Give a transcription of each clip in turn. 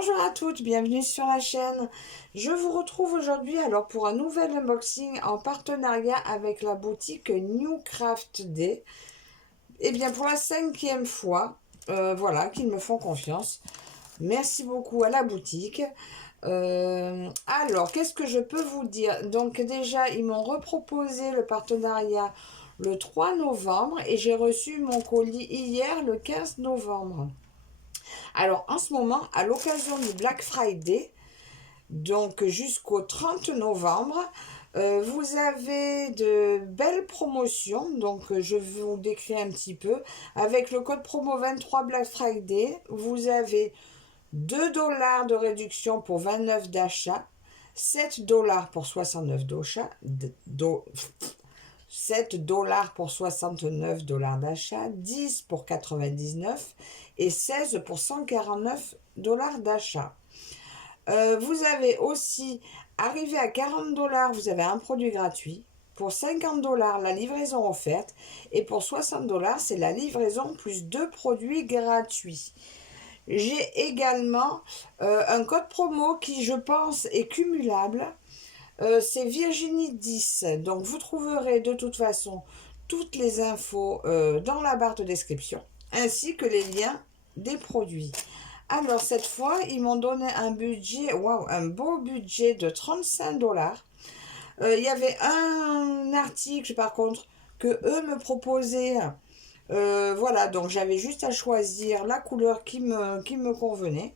Bonjour à toutes, bienvenue sur la chaîne. Je vous retrouve aujourd'hui alors pour un nouvel unboxing en partenariat avec la boutique New Craft Day. Et bien pour la 5e fois, voilà, qu'ils me font confiance. Merci beaucoup à la boutique. Alors, qu'est-ce que je peux vous dire? Donc déjà, ils m'ont reproposé le partenariat le 3 novembre et j'ai reçu mon colis hier le 15 novembre. Alors, en ce moment, à l'occasion du Black Friday, donc jusqu'au 30 novembre, vous avez de belles promotions. Donc, je vais vous décrire un petit peu. Avec le code promo 23 Black Friday, vous avez 2 dollars de réduction pour 29 d'achats, 7 dollars pour 69 d'achats, 7 dollars pour 69 dollars d'achat, 10 pour 99 et 16 pour 149 dollars d'achat. Vous avez aussi, arrivé à 40 dollars, vous avez un produit gratuit. Pour 50 dollars, la livraison offerte. Et pour 60 dollars, c'est la livraison plus 2 produits gratuits. J'ai également un code promo qui, je pense, est cumulable. C'est Virginie 10. Donc, vous trouverez de toute façon toutes les infos dans la barre de description, ainsi que les liens des produits. Alors, cette fois, ils m'ont donné un budget, waouh, un beau budget de 35 dollars. Il y avait un article, par contre, que eux me proposaient. Voilà, donc j'avais juste à choisir la couleur qui me convenait.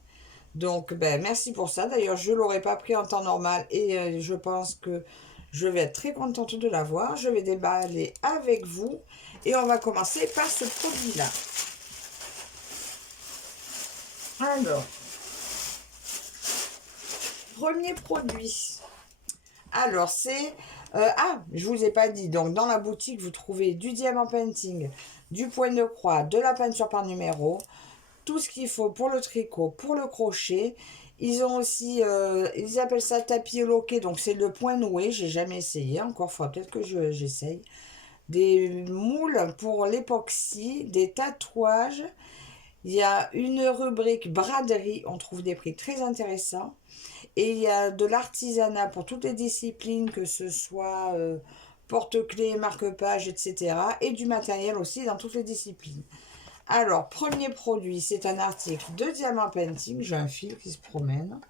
Donc, ben, merci pour ça. D'ailleurs, je ne l'aurais pas pris en temps normal et je pense que je vais être très contente de l'avoir. Je vais déballer avec vous et on va commencer par ce produit-là. Alors, premier produit. Alors, c'est... je vous ai pas dit. Donc, dans la boutique, vous trouvez du diamant painting, du point de croix, de la peinture par numéro, tout ce qu'il faut pour le tricot, pour le crochet. Ils ont aussi, ils appellent ça tapis loqué, donc c'est le point noué, j'ai jamais essayé, encore faut peut-être que j'essaye. Des moules pour l'époxy, des tatouages. Il y a une rubrique braderie, on trouve des prix très intéressants. Et il y a de l'artisanat pour toutes les disciplines, que ce soit porte-clés, marque-pages, etc. Et du matériel aussi dans toutes les disciplines. Alors, premier produit, c'est un article de diamant painting. J'ai un fil qui se promène.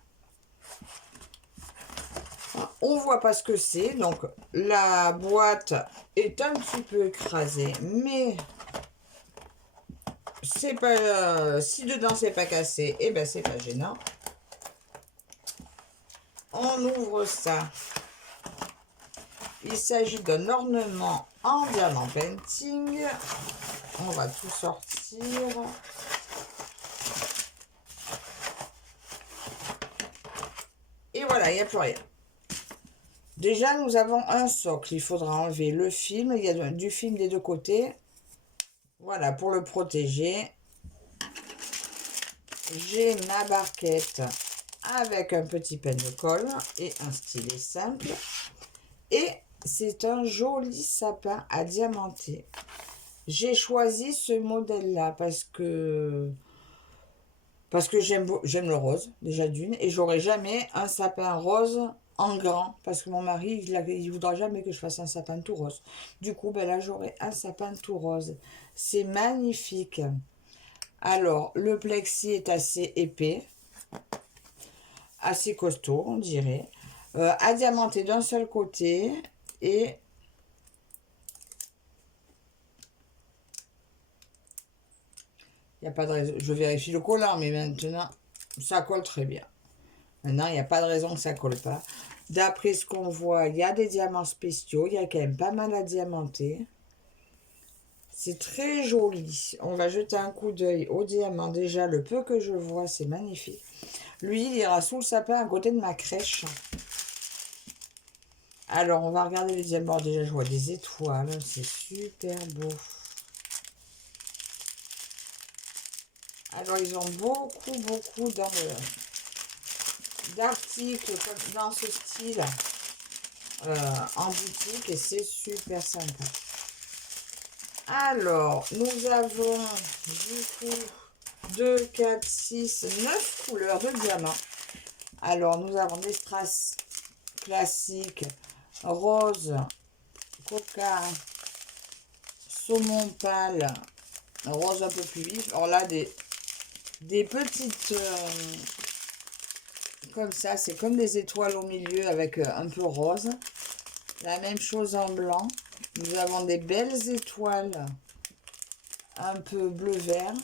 On voit pas ce que c'est. Donc, la boîte est un petit peu écrasée. Mais, c'est pas, si dedans c'est pas cassé, et ben c'est pas gênant. On ouvre ça. Il s'agit d'un ornement en diamant painting. On va tout sortir. Et voilà, il n'y a plus rien. Déjà, nous avons un socle. Il faudra enlever le film. Il y a du film des deux côtés. Voilà, pour le protéger. J'ai ma barquette avec un petit pen de colle et un stylet simple. Et c'est un joli sapin à diamanter. J'ai choisi ce modèle-là parce que j'aime le rose, déjà d'une, et j'aurai jamais un sapin rose en grand, parce que mon mari, il voudra jamais que je fasse un sapin tout rose. Du coup, ben là, j'aurai un sapin tout rose. C'est magnifique. Alors, le plexi est assez épais, assez costaud, on dirait, à diamanter d'un seul côté, et il n'y a pas de raison. Je vérifie le collant, mais maintenant, ça colle très bien. Maintenant, il n'y a pas de raison que ça ne colle pas. D'après ce qu'on voit, il y a des diamants spéciaux. Il y a quand même pas mal à diamanter. C'est très joli. On va jeter un coup d'œil au diamant. Déjà, le peu que je vois, c'est magnifique. Lui, il ira sous le sapin à côté de ma crèche. Alors, on va regarder les diamants. Déjà, je vois des étoiles. C'est super beau. Alors, ils ont beaucoup d'articles dans ce style en boutique et c'est super sympa. Alors, nous avons du coup 2, 4, 6, 9 couleurs de diamants. Alors, nous avons des strass classiques, rose, coca, saumon pâle, rose un peu plus vif. Alors là, des petites... comme ça, c'est comme des étoiles au milieu avec un peu rose. La même chose en blanc. Nous avons des belles étoiles un peu bleu-vert.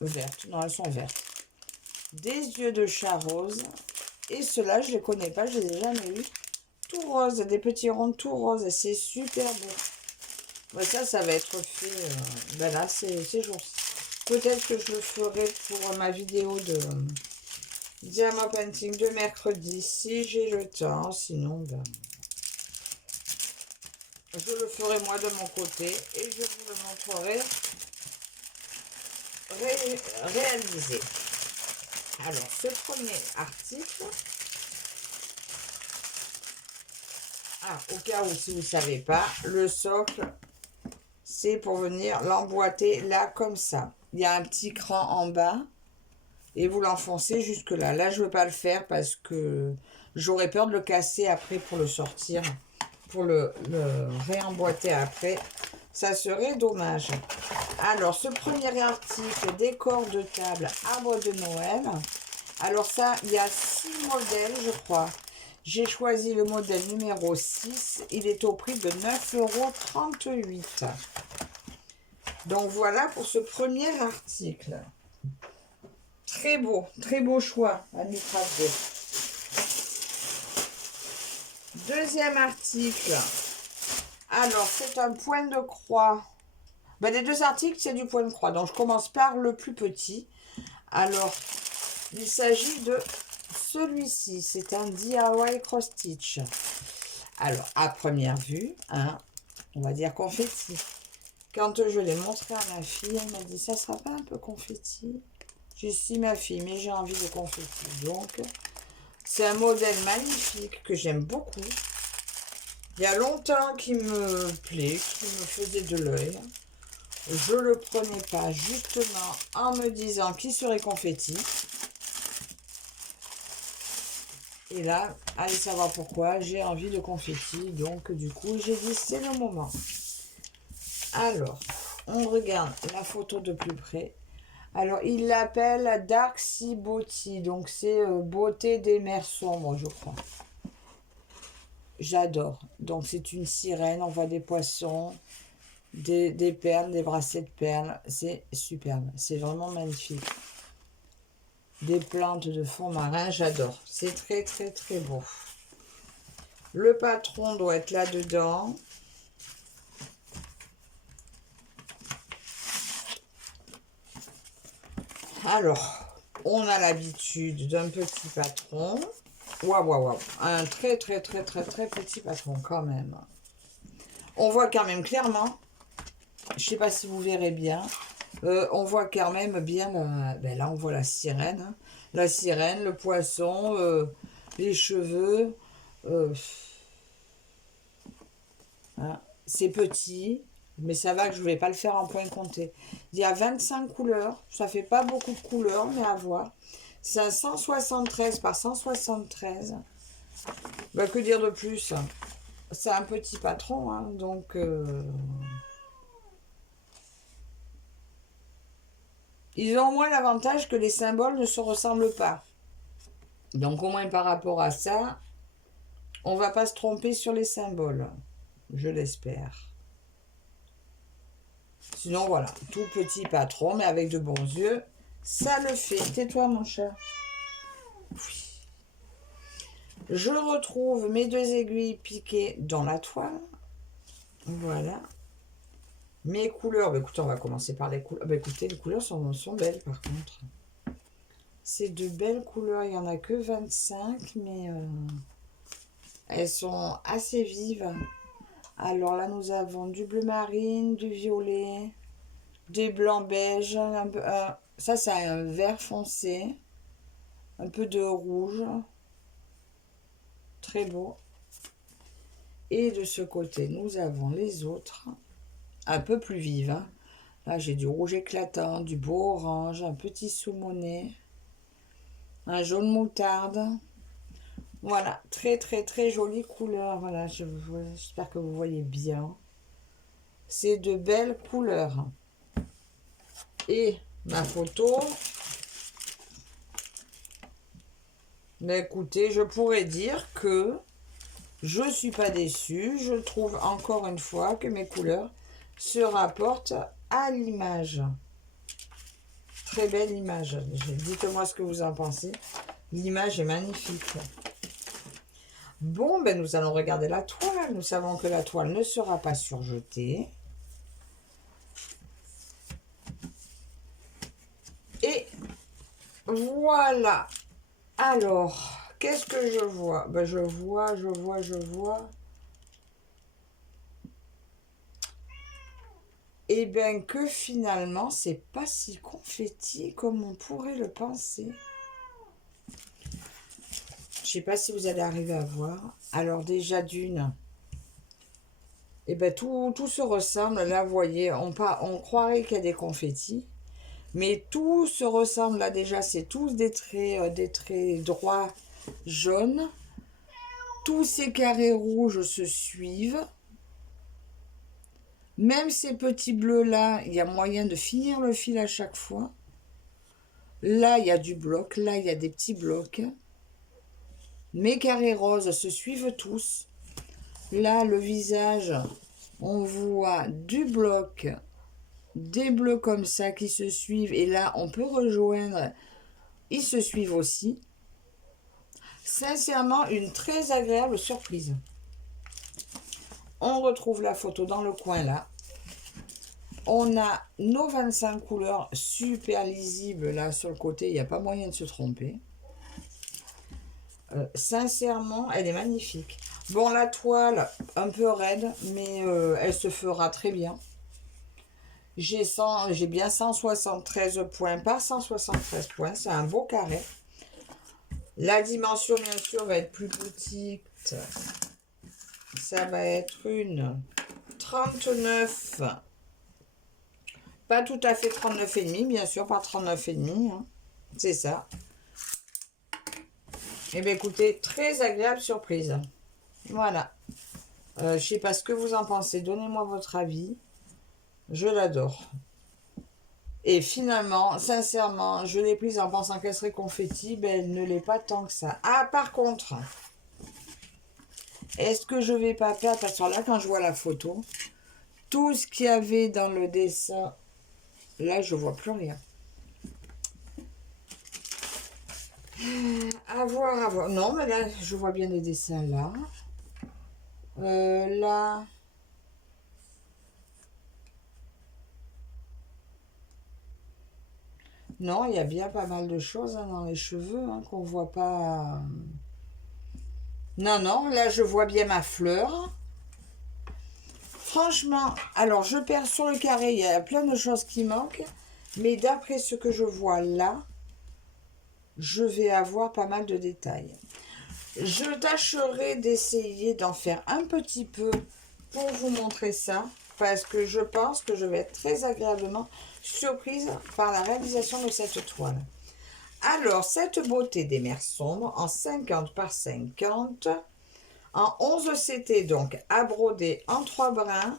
Vertes, non, elles sont vertes. Des yeux de chat rose. Et ceux-là, je ne les connais pas, je ne les ai jamais eus. Tout rose, des petits ronds tout rose. C'est super beau. Ouais, ça va être fait ben là, ces jours-ci. Peut-être que je le ferai pour ma vidéo de diamant painting de mercredi, si j'ai le temps. Sinon, ben, je le ferai moi de mon côté et je vous le montrerai réalisé. Alors, ce premier article, au cas où si vous ne savez pas, le socle, c'est pour venir l'emboîter là comme ça. Il y a un petit cran en bas et vous l'enfoncez jusque là. Là, je ne veux pas le faire parce que j'aurais peur de le casser après pour le sortir, pour le réemboîter après. Ça serait dommage. Alors, ce premier article, décor de table, arbre de Noël. Alors ça, il y a 6 modèles, je crois. J'ai choisi le modèle numéro 6. Il est au prix de 9,38 €. Donc voilà pour ce premier article. Très beau choix, Ami Travé. Deuxième article. Alors, c'est un point de croix. Ben, les deux articles, c'est du point de croix. Donc, je commence par le plus petit. Alors, il s'agit de celui-ci. C'est un DIY cross stitch. Alors, à première vue, hein, on va dire confetti. Quand je l'ai montré à ma fille, elle m'a dit, ça sera pas un peu confetti? J'ai dit, si ma fille, mais j'ai envie de confetti. Donc, c'est un modèle magnifique que j'aime beaucoup. Il y a longtemps qu'il me plaît, qu'il me faisait de l'œil. Je le prenais pas justement en me disant qu'il serait confetti. Et là, allez savoir pourquoi, j'ai envie de confetti. Donc, du coup, j'ai dit, c'est le moment. Alors, on regarde la photo de plus près. Alors, il l'appelle Dark Sea Beauty. Donc, c'est beauté des mers sombres, je crois. J'adore. Donc, c'est une sirène. On voit des poissons, des perles, des bracelets de perles. C'est superbe. C'est vraiment magnifique. Des plantes de fond marin. J'adore. C'est très, très, très beau. Le patron doit être là-dedans. Alors, on a l'habitude d'un petit patron. Waouh. Un très, très, très, très, très petit patron quand même. On voit quand même clairement, je ne sais pas si vous verrez bien, on voit quand même bien, ben là on voit la sirène. Hein. La sirène, le poisson, les cheveux. Hein. C'est petit, mais ça va que je ne voulais pas le faire en point compté. Il y a 25 couleurs, ça fait pas beaucoup de couleurs, mais à voir. C'est un 173 par 173. Bah, que dire de plus? C'est un petit patron, hein, donc... Ils ont au moins l'avantage que les symboles ne se ressemblent pas. Donc au moins par rapport à ça, on va pas se tromper sur les symboles. Je l'espère. Sinon voilà, tout petit patron, mais avec de bons yeux, ça le fait. Tais-toi mon chat. Oui. Je retrouve mes deux aiguilles piquées dans la toile. Voilà. Mes couleurs, bah, écoutez, on va commencer par les couleurs. Bah, écoutez, les couleurs sont belles par contre. C'est de belles couleurs, il n'y en a que 25, mais elles sont assez vives. Alors là, nous avons du bleu marine, du violet, des blancs beige, ça c'est un vert foncé, un peu de rouge, très beau. Et de ce côté, nous avons les autres, un peu plus vives, hein. Là, j'ai du rouge éclatant, du beau orange, un petit saumonné, un jaune moutarde. Voilà, très très très jolie couleur. Voilà, j'espère que vous voyez bien. C'est de belles couleurs. Et ma photo, mais écoutez, je pourrais dire que je ne suis pas déçue. Je trouve encore une fois que mes couleurs se rapportent à l'image. Très belle image. Dites-moi ce que vous en pensez. L'image est magnifique. Bon, ben nous allons regarder la toile. Nous savons que la toile ne sera pas surjetée. Et voilà. Alors, qu'est-ce que je vois? Ben, je vois. Et bien que finalement, c'est pas si confetti comme on pourrait le penser. Je sais pas si vous allez arriver à voir. Alors déjà d'une, et ben tout se ressemble. Là, vous voyez, on croirait qu'il y a des confettis. Mais tout se ressemble là déjà, c'est tous des traits droits jaunes. Tous ces carrés rouges se suivent. Même ces petits bleus là, il y a moyen de finir le fil à chaque fois. Là, il y a du bloc, là, il y a des petits blocs. Mes carrés roses se suivent tous. Là, le visage, on voit du bloc, des bleus comme ça qui se suivent. Et là, on peut rejoindre. Ils se suivent aussi. Sincèrement, une très agréable surprise. On retrouve la photo dans le coin là. On a nos 25 couleurs super lisibles là sur le côté. Il n'y a pas moyen de se tromper. Sincèrement, elle est magnifique. Bon, la toile, un peu raide, mais elle se fera très bien. J'ai bien 173 points par 173 points. C'est un beau carré. La dimension, bien sûr, va être plus petite. Ça va être une 39. Pas tout à fait 39,5, bien sûr, pas 39,5. Hein. C'est ça. Eh bien, écoutez, très agréable surprise. Voilà. Je ne sais pas ce que vous en pensez. Donnez-moi votre avis. Je l'adore. Et finalement, sincèrement, je l'ai prise en pensant qu'elle serait confetti. Ben, elle ne l'est pas tant que ça. Ah, par contre, est-ce que je vais pas perdre? Parce que là, quand je vois la photo, tout ce qu'il y avait dans le dessin, là, je vois plus rien. À voir, à voir. Non, mais là, je vois bien les dessins là. Là. Non, il y a bien pas mal de choses hein, dans les cheveux hein, qu'on voit pas. Non, non, là, je vois bien ma fleur. Franchement, alors, je perds sur le carré, il y a plein de choses qui manquent. Mais d'après ce que je vois là, je vais avoir pas mal de détails. Je tâcherai d'essayer d'en faire un petit peu pour vous montrer ça, parce que je pense que je vais être très agréablement surprise par la réalisation de cette toile. Alors, cette beauté des mers sombres en 50 par 50, en 11 CT donc, à broder en 3 brins,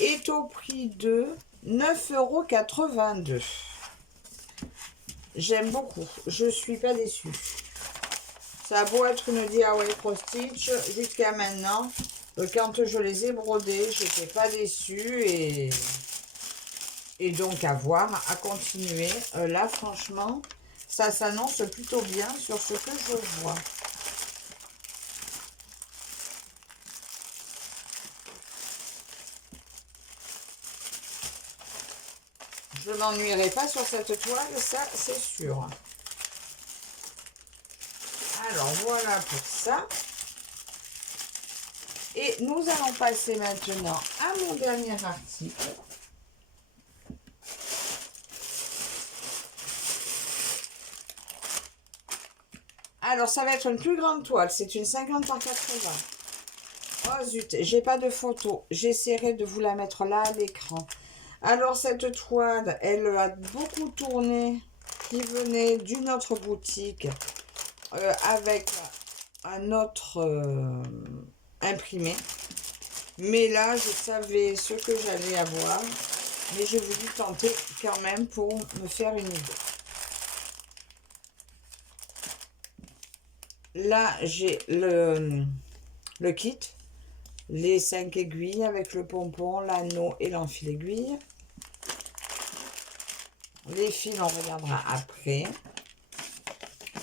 est au prix de 9,82 €. J'aime beaucoup, je ne suis pas déçue. Ça a beau être une DIY Cross Stitch, jusqu'à maintenant, quand je les ai brodés, je n'étais pas déçue et donc à voir, à continuer. Là, franchement, ça s'annonce plutôt bien sur ce que je vois. Je m'ennuierai pas sur cette toile, ça c'est sûr. Alors voilà pour ça. Et nous allons passer maintenant à mon dernier article. Alors ça va être une plus grande toile, c'est une 50 par 80. Oh zut, j'ai pas de photo. J'essaierai de vous la mettre là à l'écran. Alors, cette toile, elle a beaucoup tourné, qui venait d'une autre boutique avec un autre imprimé. Mais là, je savais ce que j'allais avoir, mais j'ai voulu tenter quand même pour me faire une idée. Là, j'ai le kit, les 5 aiguilles avec le pompon, l'anneau et l'enfil aiguille. Les fils, on regardera après.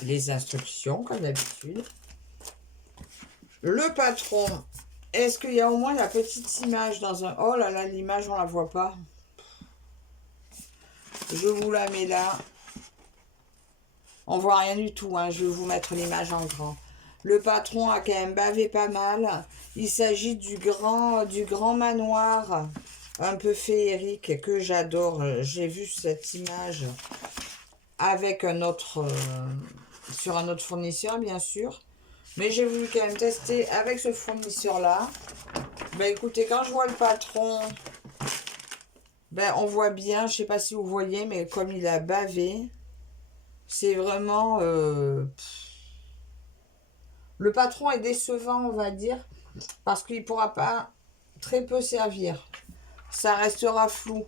Les instructions, comme d'habitude. Le patron, est-ce qu'il y a au moins la petite image dans un... Oh là là, l'image, on la voit pas. Je vous la mets là. On voit rien du tout, hein. Je vais vous mettre l'image en grand. Le patron a quand même bavé pas mal. Il s'agit du grand manoir un peu féerique que j'adore. J'ai vu cette image avec un autre... sur un autre fournisseur, bien sûr. Mais j'ai voulu quand même tester avec ce fournisseur-là. Ben écoutez, quand je vois le patron, ben on voit bien, je sais pas si vous voyez, mais comme il a bavé, c'est vraiment... le patron est décevant, on va dire, parce qu'il pourra pas très peu servir. Ça restera flou.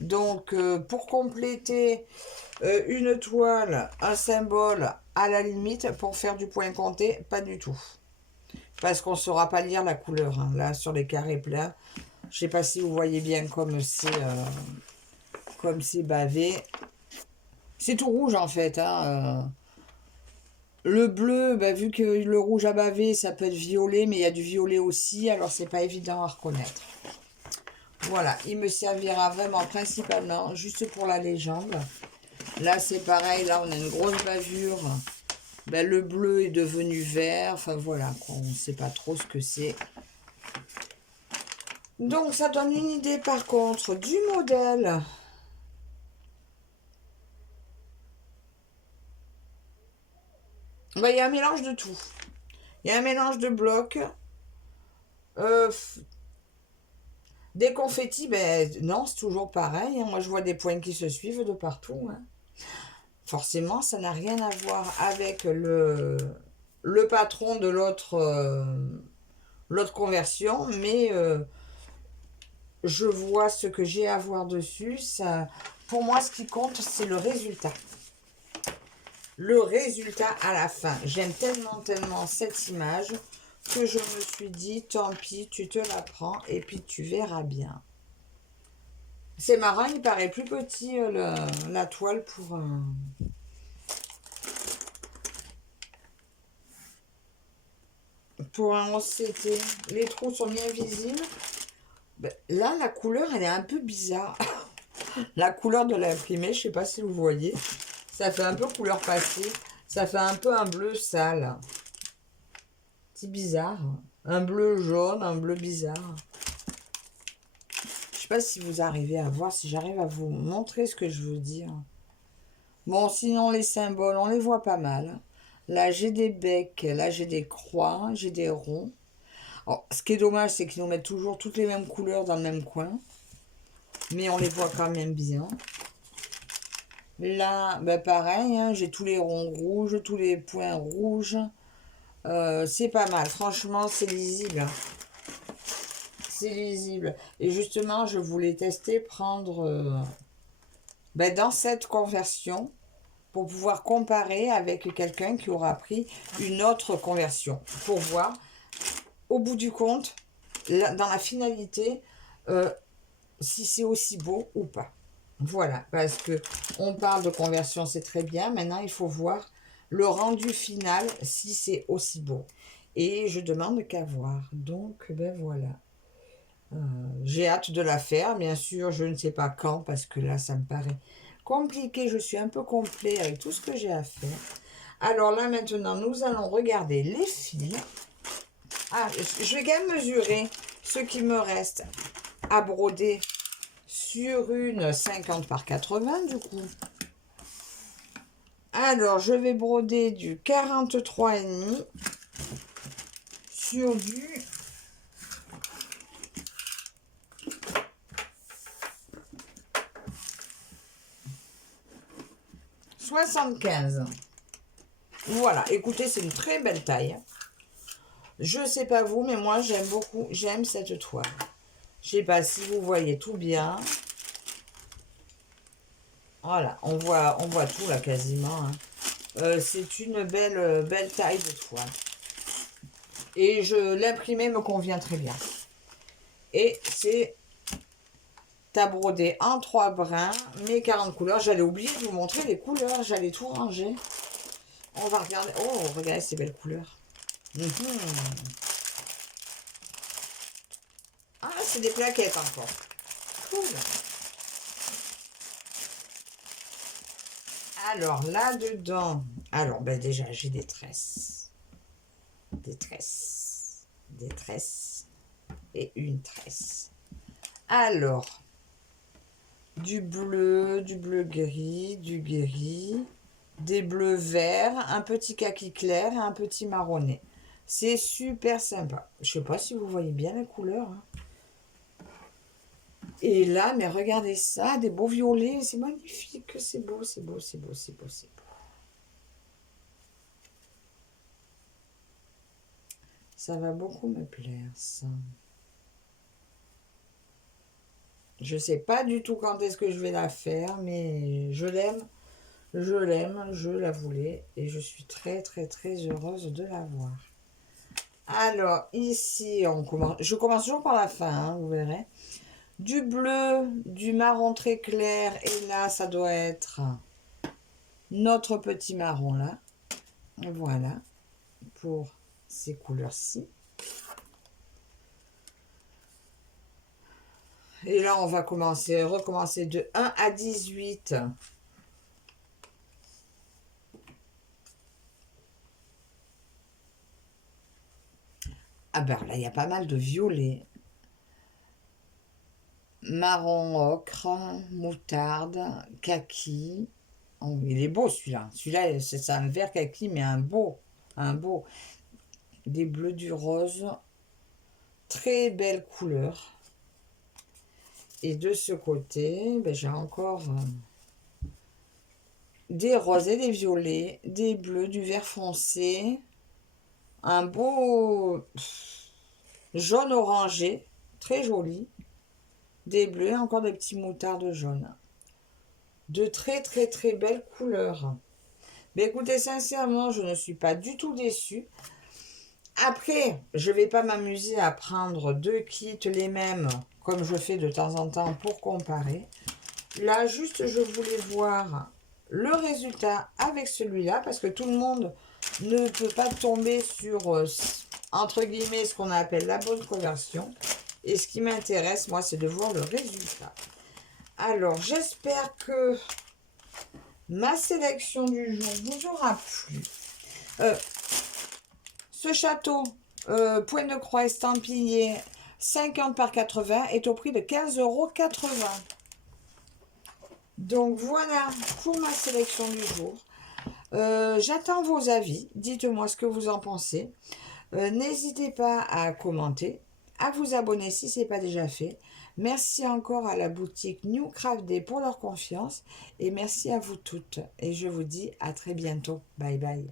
Donc, pour compléter une toile, un symbole, à la limite, pour faire du point compté, pas du tout. Parce qu'on ne saura pas lire la couleur, hein. Là, sur les carrés plats, je sais pas si vous voyez bien comme c'est bavé. C'est tout rouge, en fait, hein. Le bleu, bah, vu que le rouge a bavé, ça peut être violet, mais il y a du violet aussi, alors c'est pas évident à reconnaître. Voilà, il me servira vraiment principalement juste pour la légende. Là, c'est pareil, là, on a une grosse bavure. Ben, le bleu est devenu vert, enfin voilà, quoi, on ne sait pas trop ce que c'est. Donc, ça donne une idée, par contre, du modèle. Ben, il y a un mélange de tout. Il y a un mélange de blocs. Des confettis, ben non, c'est toujours pareil, hein. Moi, je vois des points qui se suivent de partout, hein. Forcément, ça n'a rien à voir avec le patron de l'autre conversion, mais je vois ce que j'ai à voir dessus. Ça, pour moi, ce qui compte, c'est le résultat. Le résultat à la fin. J'aime tellement cette image que je me suis dit, tant pis, tu te la prends et puis tu verras bien. C'est marrant, il paraît plus petit la toile pour un 11CT. Les trous sont bien visibles. Ben, là, la couleur, elle est un peu bizarre. La couleur de l'imprimé, je sais pas si vous voyez. Ça fait un peu couleur passée. Ça fait un peu un bleu sale. C'est bizarre. Un bleu jaune, un bleu bizarre. Je sais pas si vous arrivez à voir, si j'arrive à vous montrer ce que je veux dire. Bon, sinon les symboles, on les voit pas mal. Là, j'ai des becs, là, j'ai des croix, j'ai des ronds. Alors, ce qui est dommage, c'est qu'ils nous mettent toujours toutes les mêmes couleurs dans le même coin. Mais on les voit quand même bien. Là, ben pareil, hein, j'ai tous les ronds rouges, tous les points rouges. C'est pas mal. Franchement, c'est lisible. C'est lisible. Et justement, je voulais tester, prendre ben, dans cette conversion pour pouvoir comparer avec quelqu'un qui aura pris une autre conversion. Pour voir, au bout du compte, dans la finalité, si c'est aussi beau ou pas. Voilà, parce que on parle de conversion, c'est très bien. Maintenant, il faut voir le rendu final, si c'est aussi beau. Et je demande qu'à voir. Donc, ben voilà. J'ai hâte de la faire. Bien sûr, je ne sais pas quand, parce que là, ça me paraît compliqué. Je suis un peu complet avec tout ce que j'ai à faire. Alors là, maintenant, nous allons regarder les fils. Ah, je vais quand même mesurer ce qui me reste à broder sur une 50 par 80 du coup. Alors, je vais broder du 43,5 sur du 75. Voilà, écoutez, c'est une très belle taille. Je sais pas vous, mais moi j'aime beaucoup, j'aime cette toile. Je sais pas si vous voyez tout bien. Voilà, on voit tout là quasiment. Hein. C'est une belle taille de toile. Et l'imprimé me convient très bien. Et c'est à broder en 3 brins, mais 40 couleurs. J'allais oublier de vous montrer les couleurs, j'allais tout ranger. On va regarder. Oh, regardez ces belles couleurs. Ah, c'est des plaquettes encore. Cool. Alors, là-dedans, alors, ben déjà, j'ai des tresses. Des tresses. Des tresses. Et une tresse. Alors, du bleu gris, du gris, des bleus verts, un petit kaki clair et un petit marronné. C'est super sympa. Je sais pas si vous voyez bien la couleur. Hein. Et là, mais regardez ça, des beaux violets, c'est magnifique, c'est beau, c'est beau, c'est beau, c'est beau, c'est beau. Ça va beaucoup me plaire, ça. Je sais pas du tout quand est-ce que je vais la faire, mais je l'aime, je la voulais et je suis très très très heureuse de la voir. Alors ici, je commence toujours par la fin, hein, vous verrez. Du bleu, du marron très clair et là ça doit être notre petit marron là. Voilà, pour ces couleurs-ci. Et là, on va recommencer de 1 à 18. Ah ben là, il y a pas mal de violets. Marron ocre, moutarde, kaki. Oh, il est beau celui-là. Celui-là, c'est un vert kaki, mais un beau. Un beau. Des bleus, du rose. Très belle couleur. Et de ce côté, ben, j'ai encore des roses et des violets, des bleus, du vert foncé. Un beau jaune orangé, très joli. Des bleus, encore des petits moutardes jaunes. De très très très belles couleurs. Mais écoutez, sincèrement, je ne suis pas du tout déçue. Après, je ne vais pas m'amuser à prendre 2 kits les mêmes, comme je fais de temps en temps pour comparer. Là, juste, je voulais voir le résultat avec celui-là, parce que tout le monde ne peut pas tomber sur, entre guillemets, ce qu'on appelle la bonne conversion. Et ce qui m'intéresse, moi, c'est de voir le résultat. Alors, j'espère que ma sélection du jour vous aura plu. Ce château, point de croix estampillé, 50 par 80, est au prix de 15,80 €. Donc, voilà pour ma sélection du jour. J'attends vos avis. Dites-moi ce que vous en pensez. N'hésitez pas à commenter, à vous abonner si ce n'est pas déjà fait. Merci encore à la boutique New Craft Day pour leur confiance et merci à vous toutes. Et je vous dis à très bientôt. Bye bye.